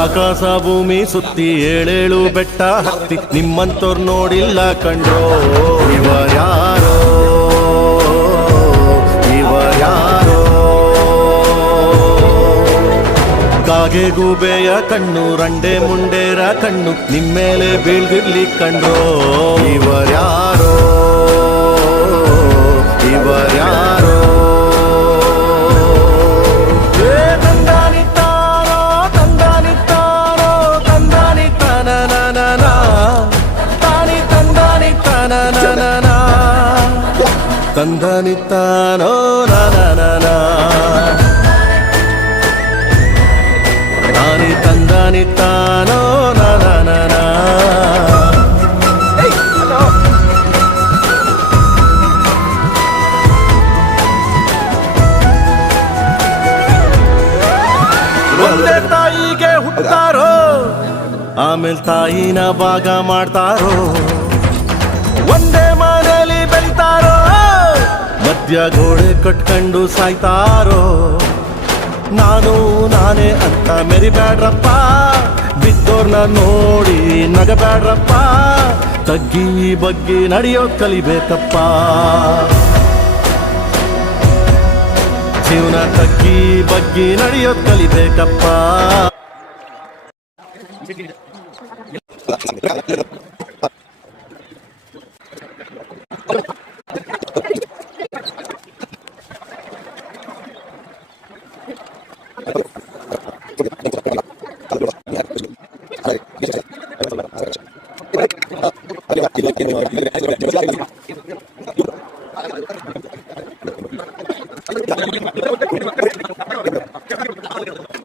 ಆಕಾಶ ಭೂಮಿ ಸುತ್ತಿ ಏಳೇಳು ಬೆಟ್ಟ ಹತ್ತಿ ನಿಮ್ಮಂತೋರ್ ನೋಡಿಲ್ಲ ಕಂಡ್ರೋ. ಇವರ್ಯಾರೋ ಇವರ್ಯಾರೋ ಕಾಗೆ ಗೂಬೆಯ ಕಣ್ಣು ರಂಡೆ ಮುಂಡೇರ ಕಣ್ಣು ನಿಮ್ಮೇಲೆ ಬೀಳ್ದಿರ್ಲಿ ಕಂಡ್ರೋ. ಇವರ್ಯಾರೋ ಇವರ್ಯಾರೋ ತಂದನಿತ್ತಾನೋ ನಾನಿ ತಂದನಿತ್ತಾನೋ ಒಂದೇ ತಾಯಿಗೆ ಹುಟ್ಟಾರೋ ಆಮೇಲೆ ತಾಯಿನ ಭಾಗ ಮಾಡ್ತಾರೋ. ಒಂದೇ ಮನೇಲಿ ಬೆಳಿತಾರೋ ಮಧ್ಯ ಗೋಡೆ ಕಟ್ಕೊಂಡು ಸಾಯ್ತಾರೋ. ನಾನು ನಾನೇ ಅಂತ ಮೆರಿಬ್ಯಾಡ್ರಪ್ಪ, ಬಿದ್ದೋರ್ನ ನೋಡಿ ನಗಬ್ಯಾಡ್ರಪ್ಪ. ತಗ್ಗಿ ಬಗ್ಗಿ ನಡೆಯೋದ್ ಕಲಿಬೇಕಪ್ಪ, ಜೀವನ ತಗ್ಗಿ ಬಗ್ಗಿ ನಡೆಯೋದ್ ಕಲಿಬೇಕಪ್ಪ.